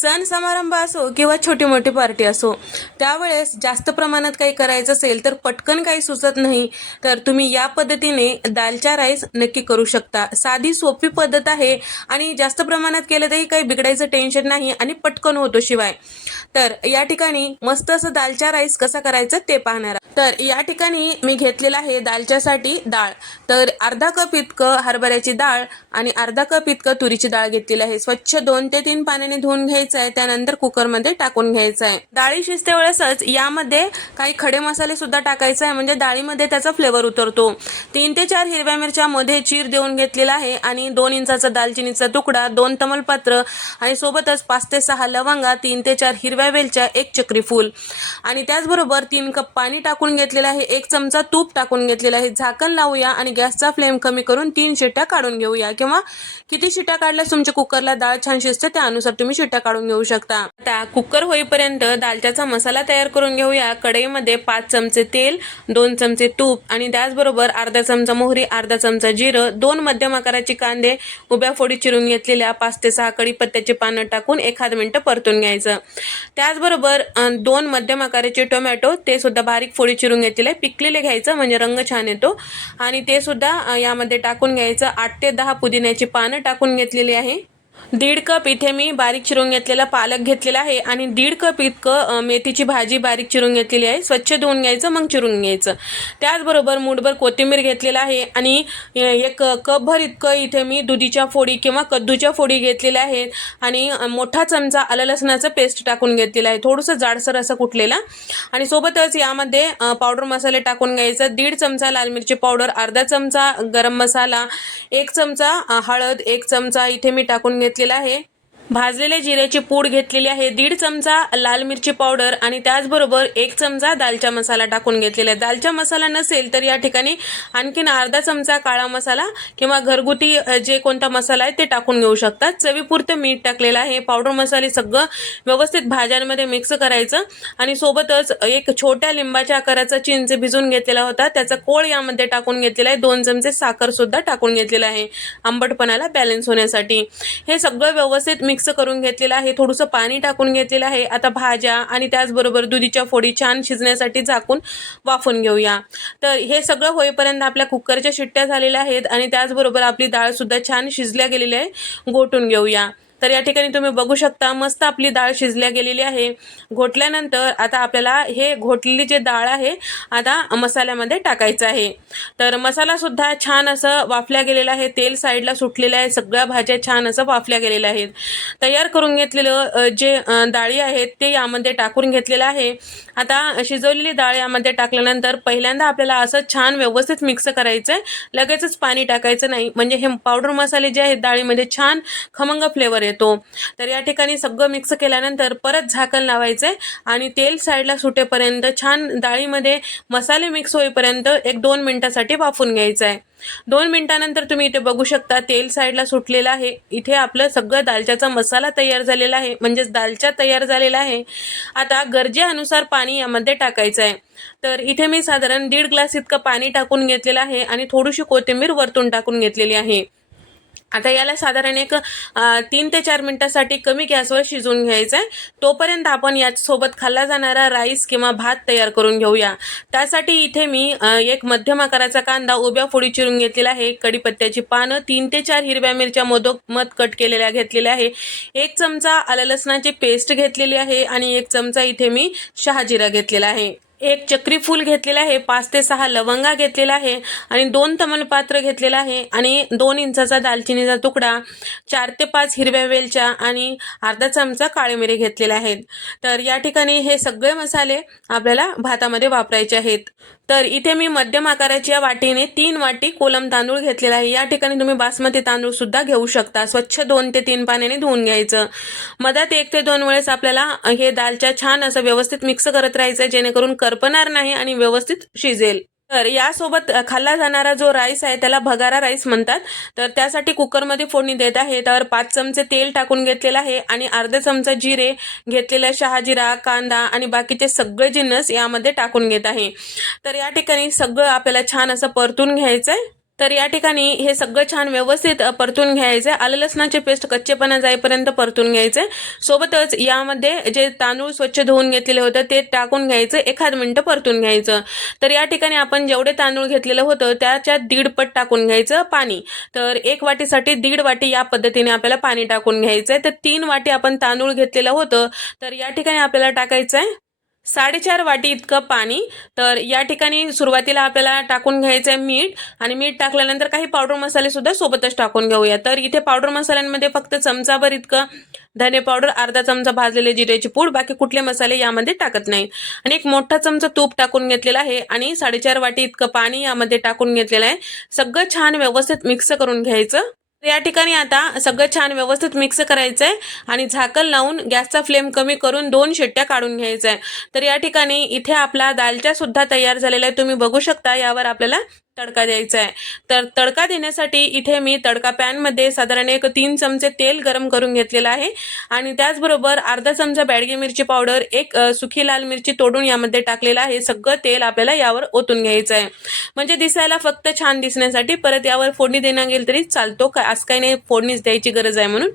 सण समारंभ असो किंवा छोटी मोठी पार्टी असो त्यावेळेस जास्त प्रमाणात काही करायचं असेल तर पटकन काही सुचत नाही तर तुम्ही या पद्धतीने दालचा राईस नक्की करू शकता. साधी सोपी पद्धत आहे आणि जास्त प्रमाणात केलं तरी काही बिघडायचं टेन्शन नाही आणि पटकन होतो शिवाय. तर या ठिकाणी मस्त असं दालचा राईस कसा करायचा ते पाहणार तर या ठिकाणी मी घेतलेला आहे दालच्यासाठी डाळ. तर अर्धा कप इतकं हरभऱ्याची डाळ आणि अर्धा कप इतकं तुरीची डाळ घेतलेली आहे. स्वच्छ दोन ते तीन पाण्याने धुवून घ्यायचं. आहे त्यानंतर कुकरमध्ये टाकून घ्यायचं आहे डाळी शिजते वेळेसच यामध्ये काही खडे मसाले सुद्धा टाकायचे आहे म्हणजे डाळीमध्ये त्याचा फ्लेवर उतरतो. तीन ते चार हिरव्या मिरच्या मध्ये चीर देऊन घेतलेला आहे आणि दोन इंचाचा दालचिनीचा तुकडा दोन तमलपत्र आणि सोबतच पाच ते सहा लवंगा तीन ते चार हिरव्या वेलच्या एक चक्री फूल. आणि त्याचबरोबर तीन कप पाणी टाकून घेतलेलं आहे एक चमचा तूप टाकून घेतलेला आहे. झाकण लावूया आणि गॅसचा फ्लेम कमी करून तीन शिट्या काढून घेऊया. किंवा किती शिट्या काढल्यास तुमच्या कुकरला डाळ छान शिजते त्यानुसार तुम्ही शिट्या काढून घेऊ शकता. आता कुकर होईपर्यंत दालच्याचा मसाला तयार करून घेऊया. कढईमध्ये पाच चमचे तेल दोन चमचे तूप आणि त्याचबरोबर अर्धा चमचा मोहरी अर्धा चमचा जिरं दोन मध्यम आकाराचे कांदे उभ्या फोडी चिरून घेतलेल्या पाच ते सहा कढीपत्त्याचे पानं टाकून एखाद मिनटं परतून घ्यायचं. त्याचबरोबर दोन मध्यम आकाराचे टोमॅटो ते सुद्धा बारीक फोडी चिरून घेतलेले पिकलेले घ्यायचं म्हणजे रंग छान येतो. आणि ते सुद्धा यामध्ये टाकून घ्यायचं. आठ ते दहा पुदिन्याची पानं टाकून घेतलेली आहे. दीड कप इथे मी बारीक चिरून घेतलेला पालक घेतलेला आहे आणि दीड कप इतकं मेथीची भाजी बारीक चिरून घेतलेली आहे. स्वच्छ धुवून घ्यायचं मग चिरून घ्यायचं. त्याचबरोबर मूठभर कोथिंबीर घेतलेला आहे आणि एक कपभर इतकं इथे मी दुधीच्या फोडी किंवा कद्दूच्या फोडी घेतलेल्या आहेत आणि मोठा चमचा आलं लसणाचं पेस्ट टाकून घेतलेलं आहे. थोडंसं जाडसर असं कुटलेला आणि सोबतच यामध्ये पावडर मसाले टाकून घ्यायचं. दीड चमचा लाल मिरची पावडर अर्धा चमचा गरम मसाला एक चमचा हळद एक चमचा इथे मी टाकून घेतलेला आहे. भाजलेल्या जिऱ्याची पूड घेतलेली आहे. दीड चमचा लाल मिरची पावडर आणि त्याचबरोबर एक चमचा दालचा मसाला टाकून घेतलेला आहे. दालचा मसाला नसेल तर या ठिकाणी आणखीन अर्धा चमचा काळा मसाला किंवा घरगुती जे कोणता मसाला आहे ते टाकून घेऊ शकतात. चवीपुरतं मीठ टाकलेलं आहे. पावडर मसाले सगळं व्यवस्थित भाज्यांमध्ये मिक्स करायचं आणि सोबतच एक छोट्या लिंबाच्या आकाराचा चिंच भिजून घेतलेला होता. त्याचा कोळ यामध्ये टाकून घेतलेला आहे. दोन चमचे साखरसुद्धा टाकून घेतलेला आहे. आंबटपणाला बॅलन्स होण्यासाठी. हे सगळं व्यवस्थित मिक्स करून घेतलेलं आहे थोडंसं पाणी टाकून घेतलेलं आहे. आता भाज्या आणि त्याचबरोबर दुधीच्या फोडी छान शिजण्यासाठी झाकून वाफून घेऊया. तर हे सगळं होईपर्यंत आपल्या कुकरच्या शिट्ट्या झालेल्या आहेत आणि त्याचबरोबर आपली डाळसुद्धा छान शिजल्या गेलेली आहे घोटून घेऊया. तर या ठिकाणी तुम्ही बघू शकता मस्त आपली डाळ शिजल्या गेलेली आहे. घोटल्यानंतर आता आपल्याला हे घोटलेली जे डाळ आहे आता मसाल्यामध्ये टाकायचं आहे. तर मसाला सुद्धा छान असं वाफल्या गेलेला आहे. तेल साईडला सुटलेलं आहे. सगळ्या भाज्या छान असं वाफल्या गेलेल्या आहेत. तयार करून घेतलेलं जे डाळी आहेत ते यामध्ये टाकून घेतलेलं आहे. आता शिजवलेली डाळ यामध्ये टाकल्यानंतर पहिल्यांदा आपल्याला असं छान व्यवस्थित मिक्स करायचं आहे लगेचच पाणी टाकायचं नाही. म्हणजे हे पावडर मसाले जे आहेत डाळीमध्ये छान खमंग फ्लेवर येतो. तर या ठिकाणी सगळं मिक्स केल्यानंतर परत झाकण लावायचं आहे आणि तेल साईडला सुटेपर्यंत छान डाळीमध्ये मसाले मिक्स होईपर्यंत एक दोन मिनिटासाठी वाफून घ्यायचं आहे दोन मिनिटानंतर तुम्ही इथे बघू शकता तेल साईडला सुटलेलं आहे. इथे आपलं सगळं दालच्याचा मसाला तयार झालेला आहे. म्हणजेच दालच्या तयार झालेला आहे. आता गरजेनुसार पाणी यामध्ये टाकायचं आहे तर इथे मी साधारण दीड ग्लास इतकं पाणी टाकून घेतलेलं आहे आणि थोडीशी कोथिंबीर वरतून टाकून घेतलेली आहे. आता याला साधारण एक तीन ते चार मिनिटासाठी कमी गॅसवर शिजवून घ्यायचं आहे तोपर्यंत आपण याचसोबत खाल्ला जाणारा राईस किंवा भात तयार करून घेऊया. त्यासाठी इथे मी एक मध्यम आकाराचा कांदा उभ्या फोडी चिरून घेतलेला आहे. कढीपत्त्याची पानं तीन ते चार हिरव्या मिरच्या मोदक मध कट केलेल्या घेतलेल्या आहे. एक चमचा आलं लसणाची पेस्ट घेतलेली आहे आणि एक चमचा इथे मी शहाजिरा घेतलेला आहे. एक चक्री फूल घेतलेलं आहे पाच ते सहा लवंगा घेतलेला आहे आणि दोन तमलपात्र घेतलेलं आहे आणि दोन इंचाचा दालचिनीचा तुकडा चार ते पाच हिरव्या वेलच्या आणि अर्धा चमचा काळे मिरे घेतलेले आहेत. तर या ठिकाणी हे सगळे मसाले आपल्याला भातामध्ये वापरायचे आहेत. तर इथे मी मध्यम आकाराच्या वाटीने तीन वाटी कोलम तांदूळ घेतलेला आहे. या ठिकाणी तुम्ही बासमती तांदूळ सुद्धा घेऊ शकता. स्वच्छ दोन ते तीन पाण्याने धुवून घ्यायचं. मधात एक ते दोन वेळेस आपल्याला हे दालच्या छान असं व्यवस्थित मिक्स करत राहायचं जेणेकरून करपणार नाही आणि व्यवस्थित शिजेल. तर यासोबत खाल्ला जाणारा जो राईस आहे त्याला भगारा राईस म्हणतात. तर त्यासाठी कुकरमध्ये फोडणी देत आहे. त्यावर पाच चमचे तेल टाकून घेतलेलं आहे आणि अर्धा चमचा जिरे घेतलेला शहाजिरा कांदा आणि बाकीचे सगळे जिन्नस यामध्ये टाकून घेत आहे. तर या ठिकाणी सगळं आपल्याला छान असं परतून घ्यायचं आहे तर या ठिकाणी हे सगळं छान व्यवस्थित परतून घ्यायचं आहे आलं लसणाचे पेस्ट कच्चेपणा जाईपर्यंत परतून घ्यायचं आहे सोबतच यामध्ये जे तांदूळ स्वच्छ धुवून घेतलेले होतं ते टाकून घ्यायचं. एखाद मिनटं परतून घ्यायचं. तर या ठिकाणी आपण जेवढे तांदूळ घेतलेलं होतं त्याच्यात दीड पट टाकून घ्यायचं पाणी. तर एक वाटीसाठी दीड वाटी या पद्धतीने आपल्याला पाणी टाकून घ्यायचं आहे तर तीन वाटी आपण तांदूळ घेतलेलं होतं. तर या ठिकाणी आपल्याला टाकायचं आहे साडेचार वाटी इतकं पाणी. तर या ठिकाणी सुरुवातीला आपल्याला टाकून घ्यायचं आहे मीठ आणि मीठ टाकल्यानंतर काही पावडर मसाले सुद्धा सोबतच टाकून घेऊया. तर इथे पावडर मसाल्यांमध्ये फक्त चमचाभर इतकं धने पावडर अर्धा चमचा भाजलेले जिऱ्याची पूड बाकी कुठले मसाले यामध्ये टाकत नाही. आणि एक मोठा चमचा तूप टाकून घेतलेला आहे आणि साडेचार वाटी इतकं पाणी यामध्ये टाकून घेतलेलं आहे. सगळं छान व्यवस्थित मिक्स करून घ्यायचं. तर या ठिकाणी आता सगळं छान व्यवस्थित मिक्स करायचं आहे आणि झाकण लावून गॅसचा फ्लेम कमी करून दोन शिट्ट्या काढून घ्यायचं आहे तर या ठिकाणी इथे आपला दालच्या सुद्धा तयार झालेला आहे. तुम्ही बघू शकता यावर आपल्याला तडका द्यायचा आहे. तर तडका देण्यासाठी इथे मी तडका पॅनमध्ये साधारण एक तीन चमचे तेल गरम करून घेतलेलं आहे. आणि त्याचबरोबर अर्धा चमचा बॅडगी मिरची पावडर एक सुखी लाल मिरची तोडून यामध्ये टाकलेलं आहे. सगळं तेल आपल्याला यावर ओतून घ्यायचं आहे. म्हणजे दिसायला फक्त छान दिसण्यासाठी परत यावर फोडणी देणं गेलं तरी चालतो. का असं काही नाही फोडणीच द्यायची गरज आहे म्हणून.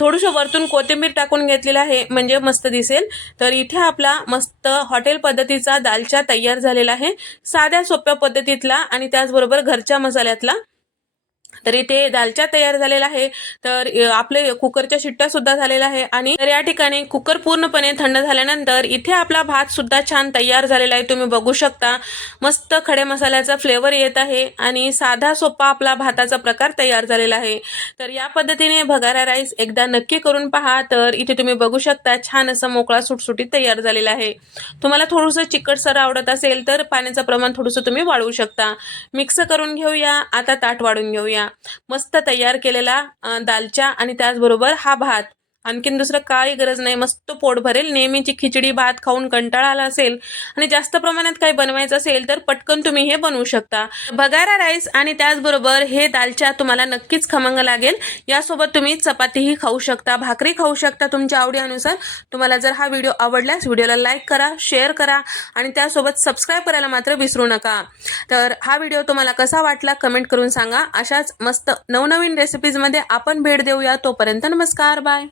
थोडंसं वरतून कोथिंबीर टाकून घेतलेलं आहे म्हणजे मस्त दिसेल. तर इथे आपला मस्त हॉटेल पद्धतीचा दालचा तयार झालेला आहे. साध्या सोप्या पद्धतीतला आणि त्याचबरोबर घरच्या मसाल्यातला. तर इथे दालचा तयार झालेला आहे. तर आपले कुकरच्या शिट्ट्या सुद्धा झालेल्या आहे आणि तर या ठिकाणी कुकर पूर्णपणे थंड झाल्यानंतर इथे आपला भात सुद्धा छान तयार झालेला आहे. तुम्ही बघू शकता. मस्त खडे मसाल्याचा फ्लेवर येत आहे आणि साधा सोपा आपला भाताचा प्रकार तयार झालेला आहे. तर या पद्धतीने भगारा राईस एकदा नक्की करून पहा. तर इथे तुम्ही बघू शकता छान असा मोकळा सुटसुटीत तयार झालेला आहे. तुम्हाला थोडंसं चिकटसर आवडत असेल तर पाण्याचं प्रमाण थोडंसं तुम्ही वाढवू शकता. मिक्स करून घेऊया. आता ताट वाढून घेऊया. मस्त तयार केलेला दालचा आणि त्याचबरोबर हा भात. आणखीन दुसरं काही गरज नाही. मस्त पोट भरेल. नेहमीची खिचडी भात खाऊन कंटाळा आला असेल आणि जास्त प्रमाणात काही बनवायचं असेल तर पटकन तुम्ही हे बनवू शकता. बगारा राईस आणि त्याचबरोबर हे दालचा तुम्हाला नक्कीच खमंग लागेल. यासोबत तुम्ही चपातीही खाऊ शकता भाकरी खाऊ शकता तुमच्या आवडीनुसार. तुम्हाला जर हा व्हिडिओ आवडल्यास व्हिडिओला लाईक करा शेअर करा आणि त्यासोबत सबस्क्राईब करायला मात्र विसरू नका. तर हा व्हिडिओ तुम्हाला कसा वाटला कमेंट करून सांगा. अशाच मस्त नवनवीन रेसिपीजमध्ये आपण भेट देऊया. तोपर्यंत नमस्कार. बाय.